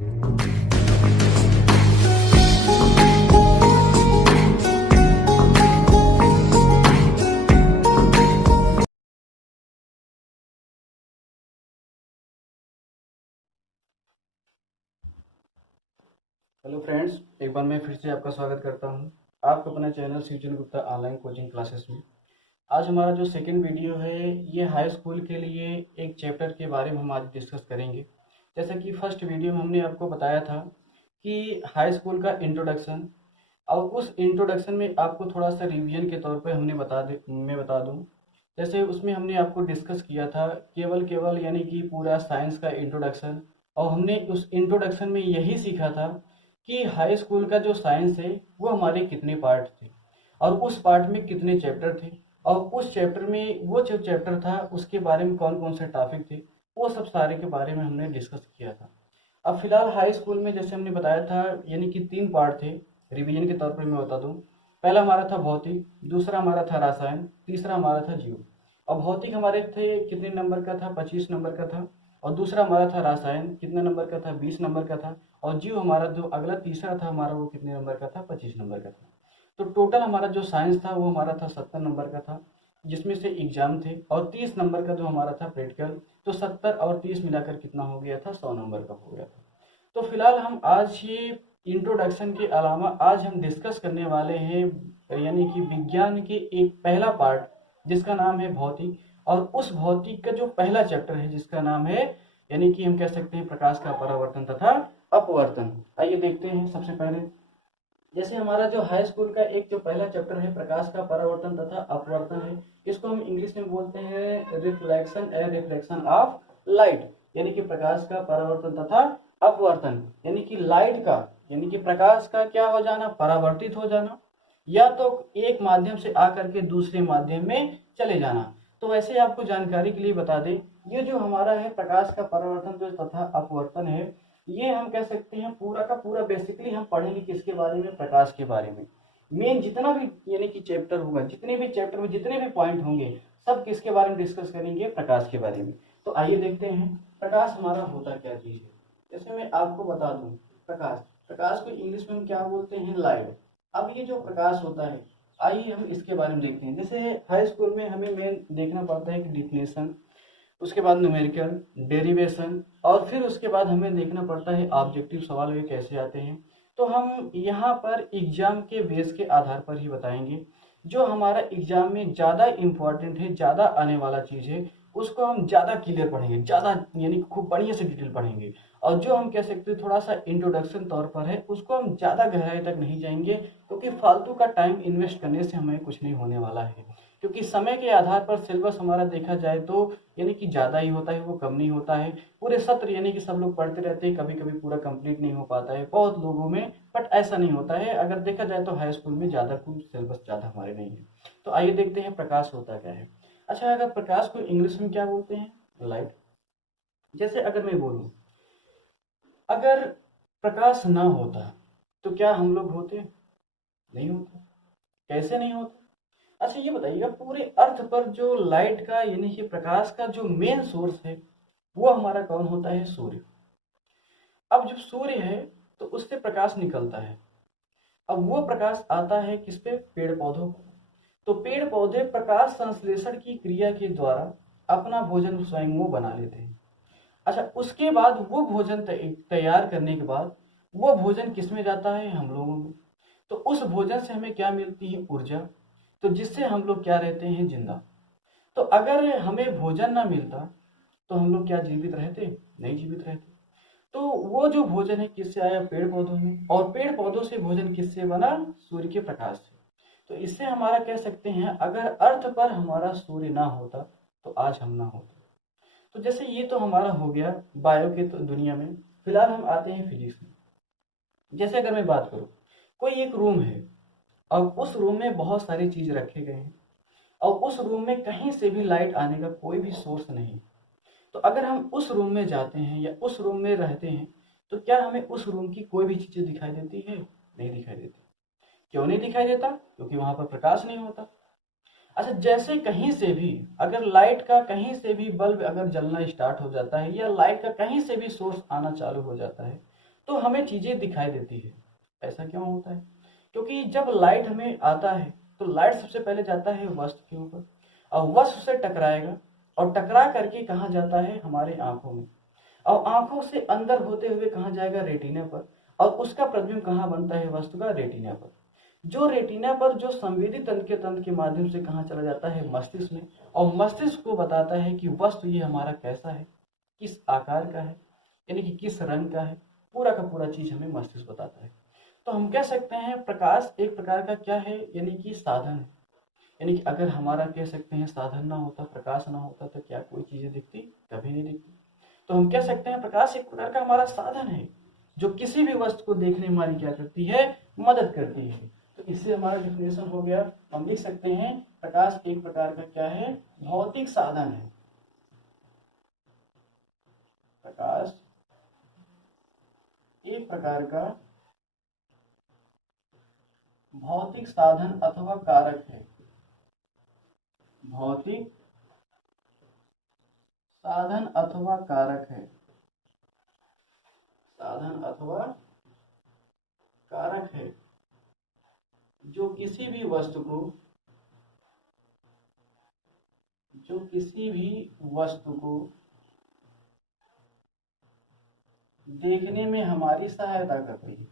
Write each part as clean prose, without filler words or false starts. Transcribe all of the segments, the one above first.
Hello friends, एक बार मैं फिर से आपका स्वागत करता हूं आपका अपना channel Shivchandra Gupta online coaching classes में। आज हमारा जो सेकंड वीडियो है ये हाई स्कूल के लिए एक चैप्टर के बारे में हम आज डिस्कस करेंगे। जैसा कि फर्स्ट वीडियो में हमने आपको बताया था कि हाई स्कूल का इंट्रोडक्शन, और उस इंट्रोडक्शन में आपको थोड़ा सा रिवीजन के तौर पर हमने मैं बता दूं। जैसे उसमें हमने आपको डिस्कस किया था केवल केवल यानी कि पूरा साइंस का इंट्रोडक्शन, और हमने उस इंट्रोडक्शन में यही सीखा था कि हाई स्कूल का जो साइंस है वो हमारे कितने पार्ट थे और उस पार्ट में कितने चैप्टर थे, और उस चैप्टर में वो जो चैप्टर था उसके बारे में कौन कौन से टॉपिक थे, वो सब सारे के बारे में हमने डिस्कस किया था। अब फिलहाल हाई स्कूल में जैसे हमने बताया था यानी कि 3 पार्ट थे। रिवीजन के तौर पर मैं बता दूं, पहला हमारा था भौतिक, दूसरा हमारा था रसायन, तीसरा हमारा था जीव। और भौतिक हमारे थे कितने नंबर का था, 25 नंबर का था। और दूसरा हमारा था रसायन, कितने नंबर का था, 20 नंबर का था। और जीव हमारा जो अगला तीसरा था हमारा, वो कितने नंबर का था, 25 नंबर का था। तो टोटल हमारा जो साइंस था वो हमारा था 70 नंबर का था, जिसमें से एग्जाम थे, और 30 नंबर का जो हमारा था प्रैक्टिकल। तो 70 और 30 मिलाकर कितना हो गया था, 100 नंबर का हो गया था। तो फिलहाल हम आज ये इंट्रोडक्शन के अलावा आज हम डिस्कस करने वाले हैं यानी कि विज्ञान के एक पहला पार्ट जिसका नाम है भौतिक, और उस भौतिक का जो पहला चैप्टर है जिसका नाम है यानी कि हम कह सकते हैं प्रकाश का परावर्तन तथा अपवर्तन। आइए देखते हैं सबसे पहले। जैसे हमारा जो हाई स्कूल का एक जो पहला चैप्टर है प्रकाश का परावर्तन तथा अपवर्तन है, इसको हम इंग्लिश में बोलते हैं reflection and reflection of light. यानी कि प्रकाश का परावर्तन तथा अपवर्तन, यानी कि लाइट का यानी कि प्रकाश का क्या हो जाना, परावर्तित हो जाना, या तो एक माध्यम से आकर के दूसरे माध्यम में चले जाना। तो वैसे आपको जानकारी के लिए बता दें, ये जो हमारा है प्रकाश का परावर्तन जो तथा अपवर्तन है, ये हम कह सकते हैं पूरा का पूरा बेसिकली हम पढ़ेंगे किसके बारे में, प्रकाश के बारे में। मेन जितना भी यानी कि चैप्टर होगा, जितने भी चैप्टर में जितने भी पॉइंट होंगे, सब किसके बारे में डिस्कस करेंगे, प्रकाश के बारे में। तो आइए देखते हैं प्रकाश हमारा होता क्या चीज है। जैसे मैं आपको बता दूं, प्रकाश प्रकाश को इंग्लिश में हम क्या बोलते हैं, लाइट। अब ये जो प्रकाश होता है, आइए हम इसके बारे में देखते हैं। जैसे हाई स्कूल में हमें मेन देखना पड़ता है कि डिफिनेशन, उसके बाद न्यूमेरिकल, डेरिवेशन, और फिर उसके बाद हमें देखना पड़ता है ऑब्जेक्टिव सवाल वे कैसे आते हैं। तो हम यहाँ पर एग्जाम के बेस के आधार पर ही बताएंगे। जो हमारा एग्जाम में ज़्यादा इम्पोर्टेंट है, ज़्यादा आने वाला चीज़ है, उसको हम ज़्यादा क्लियर पढ़ेंगे, ज़्यादा यानी खूब बढ़िया से डिटेल पढ़ेंगे। और जो हम कह सकते हैं थोड़ा सा इंट्रोडक्शन तौर पर है, उसको हम ज़्यादा गहराई तक नहीं जाएंगे, क्योंकि फालतू का टाइम इन्वेस्ट करने से हमें कुछ नहीं होने वाला है। क्योंकि समय के आधार पर सिलेबस हमारा देखा जाए तो यानी कि ज़्यादा ही होता है, वो कम नहीं होता है। पूरे सत्र यानी कि सब लोग पढ़ते रहते हैं, कभी कभी पूरा कंप्लीट नहीं हो पाता है बहुत लोगों में, बट ऐसा नहीं होता है। अगर देखा जाए तो हाई स्कूल में ज़्यादा कुछ सिलेबस ज़्यादा हमारे नहीं है। तो आइए देखते हैं प्रकाश होता क्या है। अच्छा, अगर प्रकाश को इंग्लिश में क्या बोलते हैं, लाइट। जैसे अगर मैं बोलूँ, अगर प्रकाश ना होता तो क्या हम लोग होते, नहीं होते। कैसे नहीं होते? अच्छा ये बताइएगा, पूरे अर्थ पर जो लाइट का यानी कि प्रकाश का जो मेन सोर्स है वो हमारा कौन होता है, सूर्य। अब जब सूर्य है तो उससे प्रकाश निकलता है। अब वो प्रकाश आता है किस पे, पेड़ पौधों को। तो पेड़ पौधे प्रकाश संश्लेषण की क्रिया के द्वारा अपना भोजन स्वयं वो बना लेते हैं। अच्छा, उसके बाद वो भोजन तैयार करने के बाद वो भोजन किस में जाता है, हम लोगों में। तो उस भोजन से हमें क्या मिलती है, ऊर्जा। तो जिससे हम लोग क्या रहते हैं, जिंदा। तो अगर हमें भोजन ना मिलता तो हम लोग क्या जीवित रहते, नहीं जीवित रहते। तो वो जो भोजन है किससे आया, पेड़ पौधों में, और पेड़ पौधों से भोजन किससे बना, सूर्य के प्रकाश से। तो इससे हमारा कह सकते हैं अगर अर्थ पर हमारा सूर्य ना होता तो आज हम ना होते। तो जैसे ये तो हमारा हो गया बायो के तो दुनिया में। फिलहाल हम आते हैं फिजिक्स में। जैसे अगर मैं बात करूँ, कोई एक रूम है और उस रूम में बहुत सारी चीज रखे गए हैं, और उस रूम में कहीं से भी लाइट आने का कोई भी सोर्स नहीं। तो अगर हम उस रूम में जाते हैं या उस रूम में रहते हैं, तो क्या हमें उस रूम की कोई भी चीजें दिखाई देती है, नहीं दिखाई देती। क्यों नहीं दिखाई देता, क्योंकि वहां पर प्रकाश नहीं होता। अच्छा, जैसे कहीं से भी अगर लाइट का कहीं से भी बल्ब अगर जलना स्टार्ट हो जाता है, या लाइट का कहीं से भी सोर्स आना चालू हो जाता है, तो हमें चीजें दिखाई देती है। ऐसा क्यों होता है? क्योंकि जब लाइट हमें आता है तो लाइट सबसे पहले जाता है वस्तु के ऊपर, और वस्तु से टकराएगा, और टकरा करके कहाँ जाता है? हमारे आंखों में, और आंखों से अंदर होते हुए कहाँ जाएगा? रेटिना पर, और उसका प्रतिबिंब कहाँ बनता है वस्तु का? रेटिना पर। जो रेटिना पर जो संवेदी तंत्र के माध्यम से कहाँ चला जाता है? मस्तिष्क में, और मस्तिष्क को बताता है कि वस्तु ये हमारा कैसा है, किस आकार का है, यानी कि किस रंग का है, पूरा का पूरा चीज हमें मस्तिष्क बताता है। तो हम कह सकते हैं प्रकाश एक प्रकार का क्या है? यानी कि साधन है। यानी कि अगर हमारा कह सकते हैं साधन ना होता, प्रकाश ना होता, तो क्या कोई चीजें दिखती? कभी नहीं दिखती। तो हम कह सकते हैं प्रकाश एक प्रकार का हमारा साधन है, जो किसी भी वस्तु को देखने में हमारी क्या करती है? मदद करती है। तो इससे हमारा डिफिनेशन हो गया। हम लिख सकते हैं प्रकाश एक प्रकार का क्या है? भौतिक साधन है। प्रकाश एक प्रकार का भौतिक साधन अथवा कारक है। भौतिक साधन अथवा कारक है। साधन अथवा कारक है जो किसी भी वस्तु को देखने में हमारी सहायता करती है।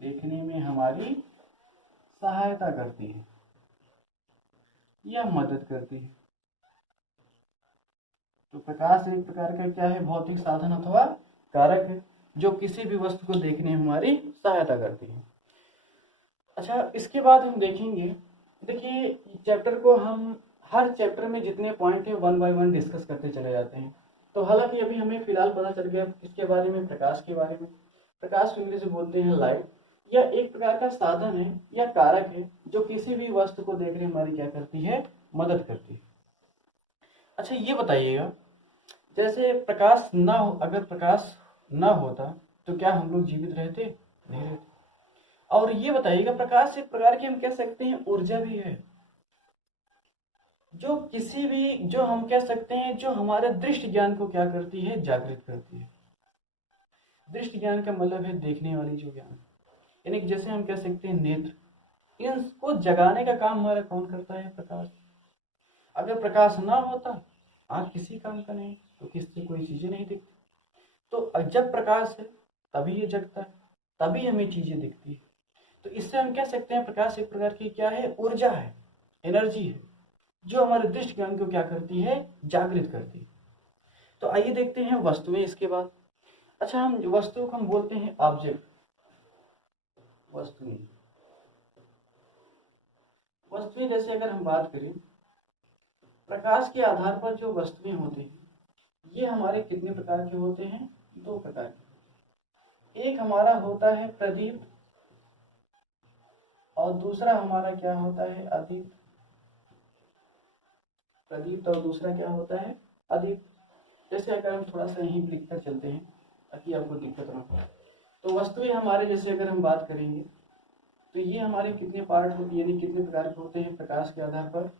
देखने में हमारी सहायता करती है या मदद करती है। तो प्रकाश एक प्रकार का क्या है? भौतिक साधन अथवा कारक है जो किसी भी वस्तु को देखने में हमारी सहायता करती है। अच्छा, इसके बाद हम देखेंगे, देखिए चैप्टर को हम हर चैप्टर में जितने पॉइंट है 1 बाय 1 डिस्कस करते चले जाते हैं। तो हालांकि अभी हमें फिलहाल पता चल गया इसके बारे में, प्रकाश के बारे में। प्रकाश को इंग्लिश में बोलते हैं लाइट। यह एक प्रकार का साधन है या कारक है जो किसी भी वस्तु को देखने में हमारी क्या करती है? मदद करती है। अच्छा, ये बताइएगा, जैसे प्रकाश ना हो, अगर प्रकाश ना होता तो क्या हम लोग जीवित रहते? नहीं रहते। और ये बताइएगा, प्रकाश एक प्रकार की हम कह सकते हैं ऊर्जा भी है, जो किसी भी, जो हम कह सकते हैं, जो हमारे दृष्टि ज्ञान को क्या करती है? जागृत करती है। दृष्टि ज्ञान का मतलब है देखने वाली जो ज्ञान, यानी कि जैसे हम कह सकते हैं नेत्र, इनको जगाने का काम हमारा कौन करता है? प्रकाश। अगर प्रकाश ना होता, आँख किसी काम का नहीं, तो किससे कोई चीजें नहीं दिखती। तो जब प्रकाश है तभी ये जगता है, तभी हमें चीजें दिखती है। तो इससे हम कह सकते हैं प्रकाश एक प्रकार की क्या है? ऊर्जा है, एनर्जी है, जो हमारे दृष्टि ज्ञान को क्या करती है? जागृत करती है। तो आइए देखते हैं वस्तुएं इसके बाद। अच्छा, हम वस्तुओं को हम बोलते हैं ऑब्जेक्ट। वस्तुएं वस्तुएं जैसे अगर हम बात करें, प्रकाश के आधार पर जो वस्तुएं होती हैं, ये हमारे कितने प्रकार के होते हैं? 2 प्रकार के। एक हमारा होता है प्रदीप्त, और दूसरा हमारा क्या होता है? अदीप्त। प्रदीप्त और दूसरा क्या होता है? अदीप्त। जैसे अगर हम थोड़ा सा यहीं लिखकर चलते हैं ताकि आपको दिक्कत ना हो, तो वस्तुएं हमारे जैसे अगर हम बात करेंगे तो ये हमारे कितने पार्ट होते हैं, यानी कितने प्रकार के होते हैं प्रकाश के आधार पर?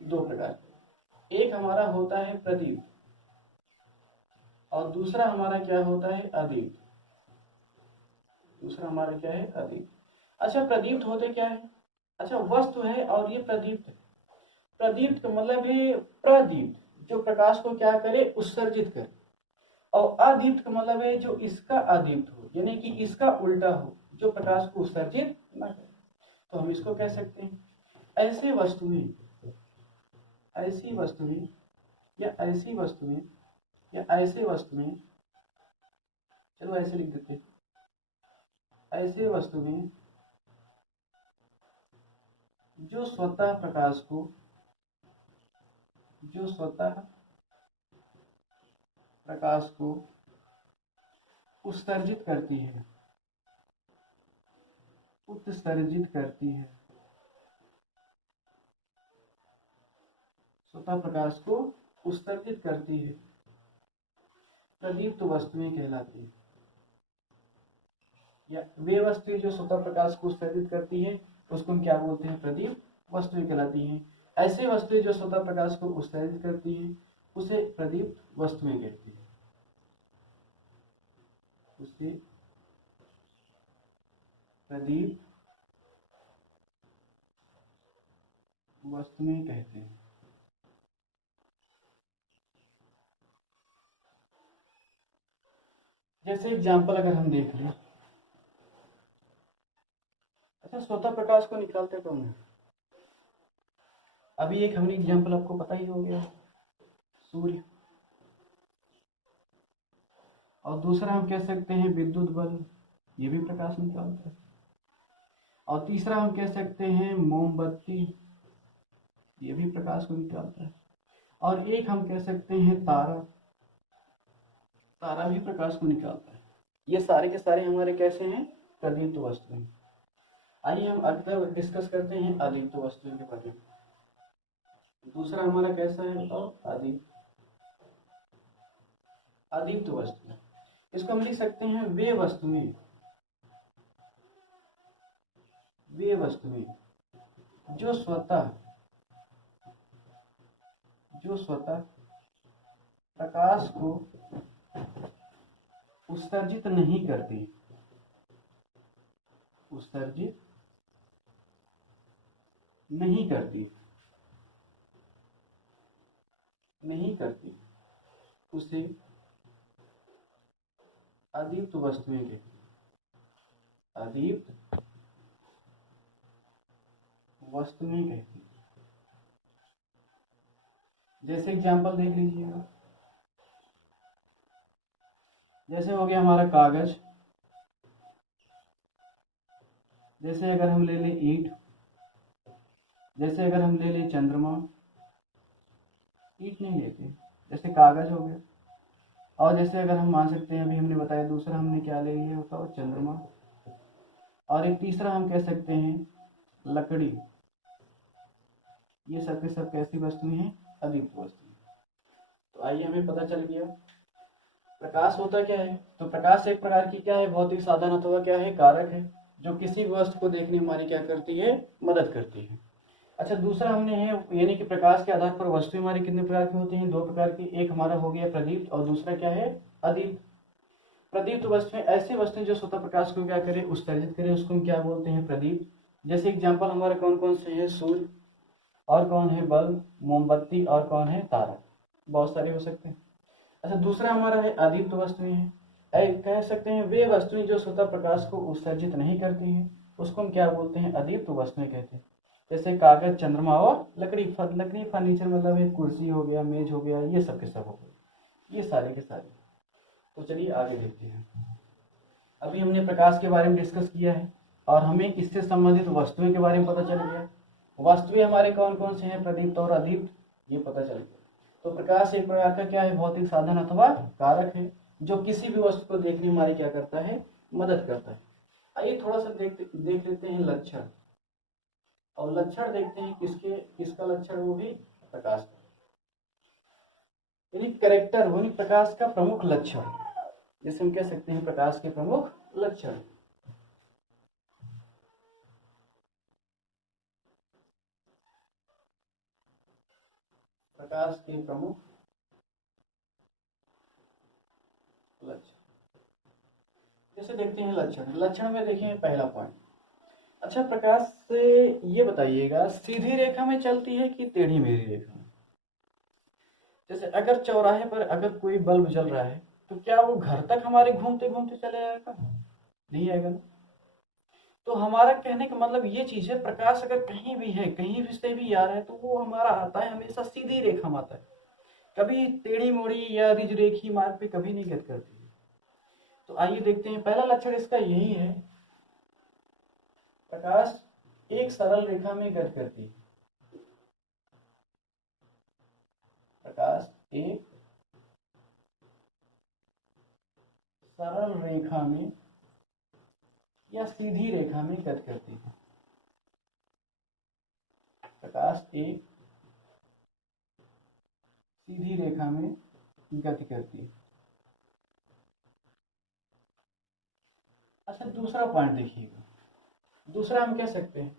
2 प्रकार के। एक हमारा होता है प्रदीप्त, और दूसरा हमारा क्या होता है? अदीप्त। दूसरा हमारा क्या है? अदीप्त। अच्छा, प्रदीप्त होते क्या है? अच्छा, वस्तु है और ये प्रदीप्त है। प्रदीप्त का मतलब है प्रदीप्त, जो प्रकाश को क्या करे? उत्सर्जित करे। और अदीप्त का मतलब है जो इसका अदीप्त हो, यानी कि इसका उल्टा हो, जो प्रकाश को उत्सर्जित ना करे। तो हम इसको कह सकते हैं ऐसी वस्तुएं या ऐसी वस्तुएं या ऐसे वस्तुएं, चलो ऐसे लिख देते हैं, ऐसे वस्तुएं जो स्वतः प्रकाश को उत्सर्जित करती है, स्वतः प्रकाश को उत्सर्जित करती है, प्रदीप्त वस्तुएं कहलाती है। या वे वस्तुएं जो स्वतः प्रकाश को उत्सर्जित करती है उसको हम क्या बोलते हैं? प्रदीप्त वस्तुएं कहलाती हैं। ऐसे वस्तुएं जो स्वतः प्रकाश को उत्सर्जित करती हैं उसे प्रदीप्त वस्तुएं कहती हैं। उसे प्रदीप्त वस्तुएं कहते हैं। जैसे एग्जाम्पल अगर हम देख लें, अच्छा स्वतः प्रकाश को निकालते कौन है? अभी एक हमने एग्जाम्पल आपको पता ही हो गया, सूर्य। और दूसरा हम कह सकते हैं विद्युत बल्ब, ये भी प्रकाश निकालता है। और तीसरा हम कह सकते हैं मोमबत्ती, ये भी प्रकाश को निकालता है। और एक हम कह सकते हैं तारा, तारा भी प्रकाश को निकालता है। ये सारे के सारे हमारे कैसे हैं? प्रदीप्त वस्तुएं। आइए हम अगला डिस्कस करते हैं अदीप्त वस्तुओं के बारे में। दूसरा हमारा कैसा है बताओ? अदीप्त वस्तु। इसको हम लिख सकते हैं वे वस्तुएं जो स्वतः प्रकाश को उत्सर्जित नहीं करती, उसे अदीप्त वस्तुएं कहते हैं। अदीप्त वस्तुएं कहती हैं। जैसे एग्जाम्पल देख लीजिएगा, जैसे हो गया हमारा कागज, जैसे अगर हम ले लें ईंट, जैसे अगर हम ले लें चंद्रमा, ईंट नहीं लेते, जैसे कागज हो गया। और जैसे अगर हम मान सकते हैं, अभी हमने बताया दूसरा हमने क्या ले लिया होता है? चंद्रमा। और एक तीसरा हम कह सकते हैं लकड़ी। ये सब के सब कैसी वस्तुएं हैं? अदीप्त वस्तुएं। तो आइए हमें पता चल गया प्रकाश होता क्या है। तो प्रकाश एक प्रकार की क्या है? भौतिक साधन अथवा क्या है? कारक है, जो किसी भी वस्तु को देखने में हमारी क्या करती है? मदद करती है। अच्छा दूसरा हमने है, यानी कि प्रकाश के आधार पर वस्तुएं हमारी कितने प्रकार की होती हैं? दो प्रकार की। एक हमारा हो गया प्रदीप्त और दूसरा क्या है? अदीप्त। प्रदीप्त वस्तुएं ऐसी वस्तुएं जो स्वतः प्रकाश को क्या करे? उत्सर्जित करे, उसको हम क्या बोलते हैं? प्रदीप्त। जैसे एग्जाम्पल हमारे कौन कौन से हैं? सूर्य, और कौन है? बल्ब, मोमबत्ती, और कौन है? तारा। बहुत सारे हो सकते हैं। अच्छा दूसरा हमारा है अदीप्त वस्तुएं हैं, कह सकते हैं वे वस्तुएं जो स्वतः प्रकाश को उत्सर्जित नहीं करती हैं, उसको हम क्या बोलते हैं? अदीप्त वस्तुएं कहते हैं। जैसे कागज, चंद्रमा और लकड़ी। लकड़ी फर्नीचर मतलब एक कुर्सी हो गया, मेज हो गया, ये सब के सब हो गए, ये सारे के सारे। तो चलिए आगे देखते हैं। अभी हमने प्रकाश के बारे में डिस्कस किया है और हमें इससे संबंधित वस्तुएं के बारे में पता चल गया। वस्तुएं हमारे कौन कौन से हैं? प्रदीप्त और अदीप्त, ये पता चल गया। तो प्रकाश एक प्रकार का क्या है? भौतिक साधन अथवा कारक है, जो किसी भी वस्तु को देखने में हमारी क्या करता है? मदद करता है। आइए थोड़ा सा देख लेते हैं लक्षण। और लक्षण देखते हैं किसका लक्षण? वो भी प्रकाश का, यानी कैरेक्टर, वो प्रकाश का प्रमुख लक्षण, जिसे हम कह सकते हैं प्रकाश के प्रमुख लक्षण। प्रकाश के प्रमुख लक्षण जैसे देखते हैं लक्षण में देखेंगे पहला पॉइंट। अच्छा प्रकाश से ये बताइएगा, सीधी रेखा में चलती है कि टेढ़ी मेढ़ी रेखा में? जैसे अगर चौराहे पर अगर कोई बल्ब जल रहा है, तो क्या वो घर तक हमारे घूमते घूमते चले आएगा? नहीं आएगा ना। तो हमारा कहने का मतलब ये चीज है, प्रकाश अगर कहीं भी है, कहीं भी से भी आ रहा है, तो वो हमारा आता है हमेशा सीधी रेखा में आता है, कभी टेढ़ी मोड़ी या रिज रेखी मार्ग पे कभी नहीं गत करती है। तो आइए देखते हैं, पहला लक्षण इसका यही है, प्रकाश एक सरल रेखा में गत करती है। प्रकाश एक सरल रेखा में या सीधी रेखा में गत करती है। प्रकाश एक सीधी रेखा में गति करती है। अच्छा दूसरा पॉइंट देखिएगा, दूसरा हम कह सकते हैं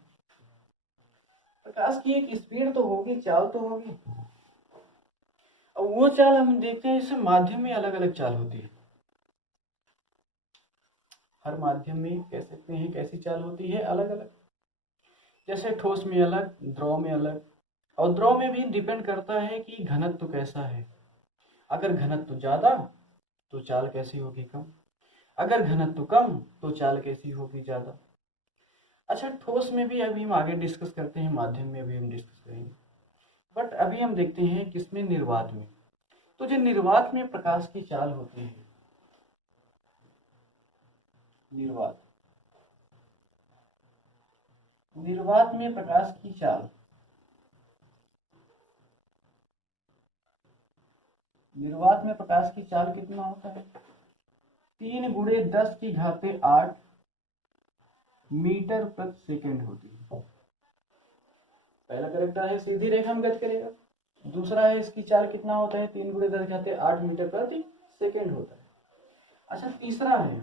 प्रकाश की एक स्पीड तो होगी, चाल तो होगी, और वो चाल हम देखते हैं, इससे माध्यम में अलग अलग चाल होती है। हर माध्यम में कह सकते हैं कैसी चाल होती है, अलग अलग। जैसे ठोस में अलग, द्रव में अलग। और द्रव में भी डिपेंड करता है कि घनत्व कैसा है। अगर घनत्व ज़्यादा तो चाल कैसी होगी, कम। अगर घनत्व कम तो चाल कैसी होगी, ज़्यादा। अच्छा, ठोस में भी अभी हम आगे डिस्कस करते हैं, माध्यम में भी हम डिस्कस करेंगे। बट अभी हम देखते हैं किसमें, निर्वात में। तो जो निर्वात में प्रकाश की चाल होती है, निर्वात, निर्वात में प्रकाश की चाल, निर्वात में प्रकाश की चाल कितना होता है, 3 × 10⁸ मीटर प्रति सेकंड होती है। पहला करेक्टर है सीधी रेखा में गति करेगा। दूसरा है इसकी चाल कितना होता है, 3 × 10⁸ मीटर प्रति सेकंड होता है। अच्छा, तीसरा है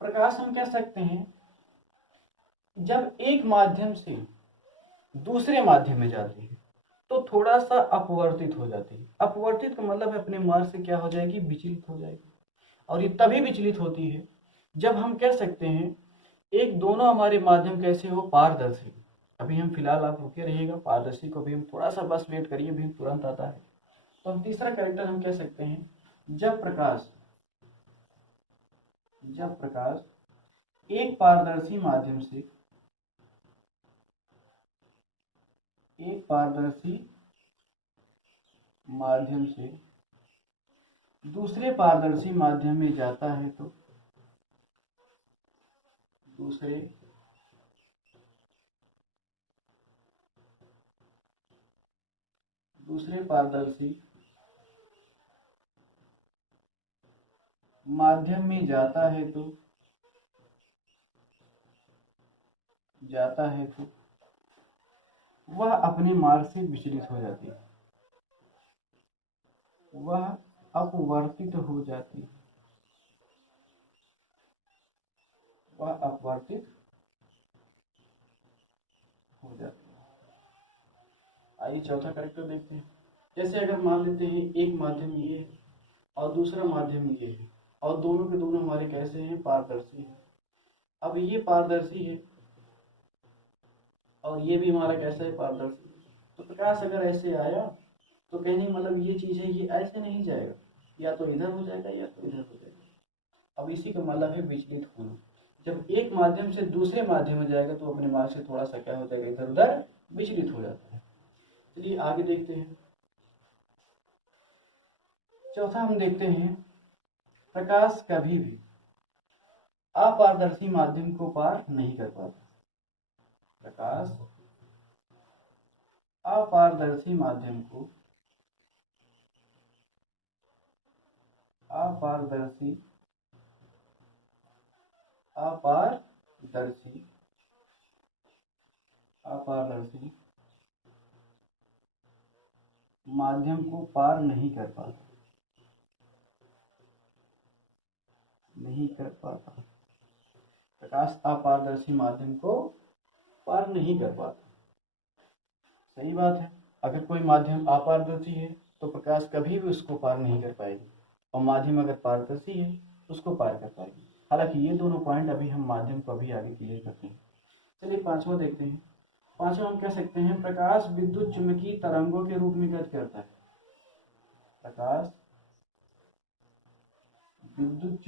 प्रकाश, हम कह सकते हैं जब एक माध्यम से दूसरे माध्यम में जाती है तो थोड़ा सा अपवर्तित हो जाती है। अपवर्तित का मतलब है अपने मार्ग से क्या हो जाएगी, विचलित हो जाएगी। और ये तभी विचलित होती है जब हम कह सकते हैं एक दोनों हमारे माध्यम कैसे हो, पारदर्शी। अभी हम फिलहाल, आप रुके रहिएगा, पारदर्शी को भी हम थोड़ा सा बस वेट करिए, भी तुरंत आता है। तो हम तीसरा कैरेक्टर हम कह सकते हैं जब प्रकाश एक पारदर्शी माध्यम से दूसरे पारदर्शी माध्यम में जाता है तो दूसरे पारदर्शी माध्यम में जाता है तो वह अपने मार्ग से विचलित हो जाती है, वह अपवर्तित हो जाती है, वह अपवर्तित हो जाती है। आइए चौथा करेक्टर देखते हैं। जैसे अगर मान लेते हैं एक माध्यम ये है और दूसरा माध्यम ये है, और दोनों के दोनों हमारे कैसे हैं, पारदर्शी हैं। अब ये पारदर्शी है और ये भी हमारा कैसा है, पारदर्शी। तो प्रकाश अगर ऐसे आया तो कहने मतलब ये चीज है, ये ऐसे नहीं जाएगा, या तो इधर हो जाएगा या तो इधर हो जाएगा। अब इसी का मतलब है विचलित होना। जब एक माध्यम से दूसरे माध्यम में जाएगा तो अपने मार्ग से थोड़ा सा क्या हो जाएगा, इधर उधर विचलित हो जाता है। चलिए आगे देखते हैं। चौथा हम देखते हैं प्रकाश कभी भी अपारदर्शी माध्यम को पार नहीं कर पाता। प्रकाश अपारदर्शी माध्यम को अपारदर्शी माध्यम को पार नहीं कर पाता, प्रकाश अपारदर्शी माध्यम को पार नहीं कर पाता। सही बात है, अगर कोई माध्यम अपारदर्शी है तो प्रकाश कभी भी उसको पार नहीं कर पाएगी, और माध्यम अगर पारदर्शी है उसको पार कर पाएगी। हालांकि ये दोनों पॉइंट अभी हम माध्यम को अभी आगे क्लियर करते हैं। चलिए पांचवा देखते हैं। पांचवा हम कह सकते हैं प्रकाश विद्युत चुम्बकीय तरंगों के रूप में गति करता है। प्रकाश विद्युत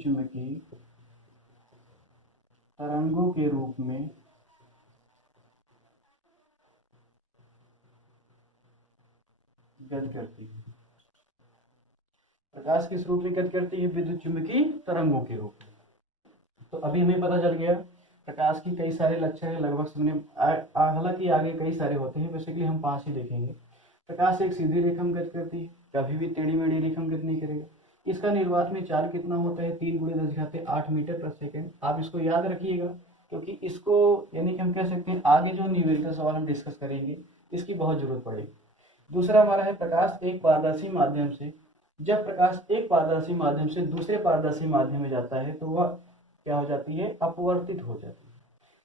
चुम्बकीय तरंगों के रूप में गति करती है। प्रकाश किस रूप में गति करती है, विद्युत चुम्बकीय तरंगों के रूप में। तो अभी हमें पता चल गया प्रकाश की कई सारे लक्षण है, लगभग सुनने, हालांकि आगे कई सारे होते हैं, बेसिकली हम 5 ही देखेंगे। प्रकाश एक सीधी रेखा में गति करती है, कभी भी टेढ़ी मेढ़ी रेखा में गति नहीं करेगा। इसका निर्वात में चाल कितना होता है, 3 × 10⁸ मीटर प्रति सेकंड। आप इसको याद रखिएगा, क्योंकि इसको यानी कि हम कह सकते हैं आगे जो न्यूमेरिकल सवाल हम डिस्कस करेंगे इसकी बहुत जरूरत पड़ेगी। दूसरा हमारा है प्रकाश एक पारदर्शी माध्यम से, जब प्रकाश एक पारदर्शी माध्यम से दूसरे पारदर्शी माध्यम में जाता है तो वह क्या हो जाती है, अपवर्तित हो जाती है।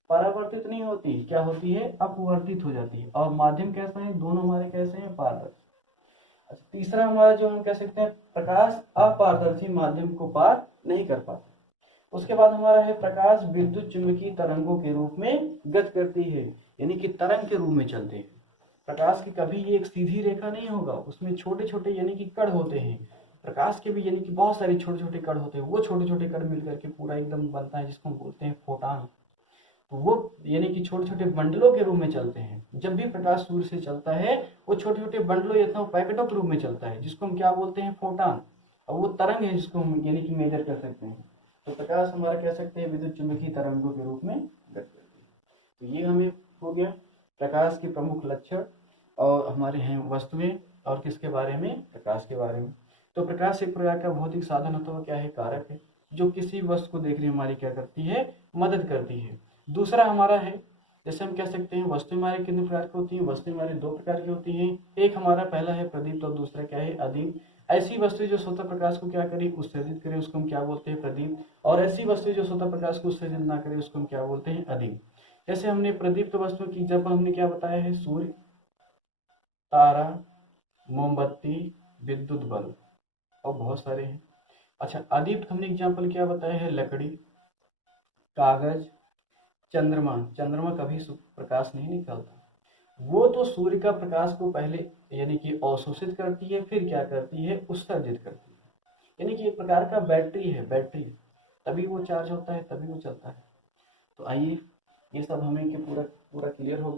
परावर्तित नहीं होती, क्या होती है, अपवर्तित हो जाती है। और माध्यम कैसा है, दोनों हमारे कैसे हैं, पारदर्शी। अच्छा, तीसरा हमारा जो हम कह सकते हैं प्रकाश अपारदर्शी माध्यम को पार नहीं कर पाता। उसके बाद हमारा है प्रकाश विद्युत चुंबकीय तरंगों के रूप में गति करती है, यानी कि तरंग के रूप में चलते हैं। प्रकाश की कभी ये एक सीधी रेखा नहीं होगा, उसमें छोटे छोटे यानी कि कण होते हैं। प्रकाश के भी यानी कि बहुत सारे छोटे छोटे कण होते हैं, वो छोटे छोटे कण मिलकर के पूरा एकदम बनता है, जिसको हम बोलते हैं फोटॉन। तो वो यानी कि छोटे छोटे बंडलों के रूप में चलते हैं। जब भी प्रकाश सूर्य से चलता है वो छोटे छोटे बंडलों या पैकेटों के रूप में चलता है, जिसको हम क्या बोलते हैं, फोटॉन। और वो तरंग है जिसको हम यानी कि मेजर कर सकते हैं। तो प्रकाश हमारा कह सकते हैं विद्युत चुंबकीय तरंगों के रूप में गति करती है। तो ये हमें हो गया प्रकाश के प्रमुख लक्षण और हमारे हैं वस्तुएं, और किसके बारे में, प्रकाश के बारे में। तो प्रकाश एक प्रकार का भौतिक साधन अथवा क्या है, कारक है, जो किसी वस्तु को देखने में हमारी क्या करती है, मदद करती है। दूसरा हमारा है, जैसे हम कह सकते हैं वस्तु हमारे कितने प्रकार की होती है, वस्तु हमारे दो प्रकार की होती है। एक हमारा पहला है प्रदीप्त और दूसरा क्या है, अदीप्त। ऐसी वस्तु जो स्वतः प्रकाश को क्या करे, उत्सर्जित करे, उसको हम क्या बोलते हैं, प्रदीप्त। और ऐसी वस्तु जो स्वतः प्रकाश को उत्सर्जित ना करे, उसको हम क्या बोलते हैं, अदीप्त। जैसे हमने प्रदीप्त वस्तु की एग्जाम्पल हमने क्या बताया है, सूर्य, तारा, मोमबत्ती, विद्युत बल्ब, और बहुत सारे हैं। अच्छा, अदीप्त हमने एग्जाम्पल क्या बताया है, लकड़ी, कागज, चंद्रमा। चंद्रमा कभी प्रकाश नहीं निकालता, वो तो सूर्य का प्रकाश को पहले यानी कि अवशोषित करती है, फिर क्या करती है, उत्सर्जित करती है। यानी कि एक प्रकार का बैटरी है, बैटरी, तभी वो चार्ज होता है, तभी वो चलता है। तो आइए, ये सब हमें कि पूरा पूरा क्लियर हो गया।